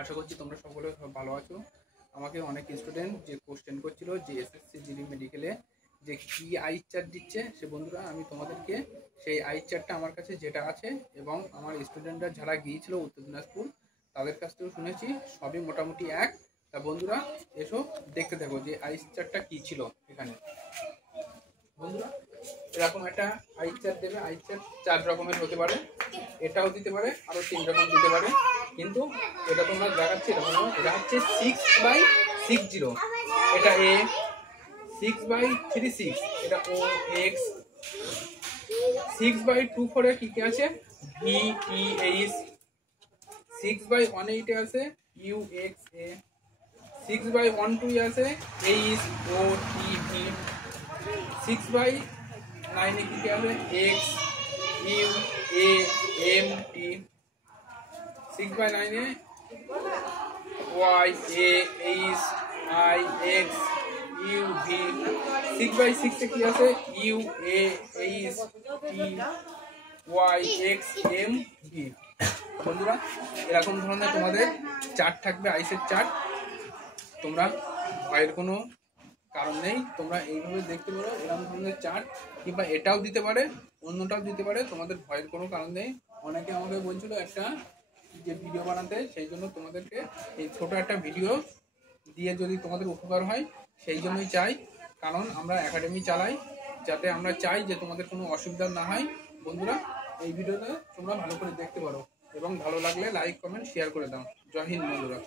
আশা করছি তোমরা সকলে ভালো আছো। আমাকে অনেক স্টুডেন্ট যে কোশ্চেন করছিল যে এসএসসি জিডি মেডিকেলে যে কি আইস চার্ট দিচ্ছে, সে বন্ধুরা আমি তোমাদেরকে সেই আইস চার্টটা আমার কাছে যেটা আছে এবং আমার স্টুডেন্টরা যারা গিয়েছিল উত্তর দিনাজপুর তাদের কাছ থেকেও শুনেছি সবই মোটামুটি এক। তা বন্ধুরা এসো দেখতে থাকো যে আইস চার্টটা কী ছিল। এখানে বন্ধুরা এরকম একটা আইস চার্ট দেবে। আইস চার্ট 4 রকমের হতে পারে, এটাও দিতে পারে, আরো 3 রকম দিতে পারে, কিন্তু এটা তোমরা দেখাচ্ছি এরকম। এটা হচ্ছে 6/60, এটা এ 6/36, এটা ও এক্স 6/24 এ কি কি আছে ভি ই এইচ, 6/18 আছে ইউ এক্স এ, 6/12 আছে এইচ ও টি ভি, 6/9 এ কি কি আছে X U A M T, 6/9 A Y A H I X U V, 6/6 এ কি আছে U A H T Y X M V. বন্ধুরা এরকম ধরনের তোমাদের চার্ট থাকবে, আইসের চার্ট। তোমরা ভয়ের কোনো কারণ নেই, তোমরা এইভাবে দেখতে পারো এরকম ধরনের চার্ট, কিংবা এটাও দিতে পারে অন্যটাও দিতে পারে, তোমাদের ভয়ের কোনো কারণ নেই। অনেকে আমাকে বলছিল একটা যে ভিডিও বানাতে, সেই জন্য তোমাদেরকে এই ছোট একটা ভিডিও দিয়ে যদি তোমাদের উপকার হয় সেই জন্যই চাই, কারণ আমরা একাডেমি চালাই, যাতে আমরা চাই যে তোমাদের কোনো অসুবিধা না হয়। বন্ধুরা এই ভিডিওটা তোমরা ভালো করে দেখতে পারো এবং ভালো লাগলে লাইক কমেন্ট শেয়ার করে দাও। জয় হিন্দ বন্ধুরা।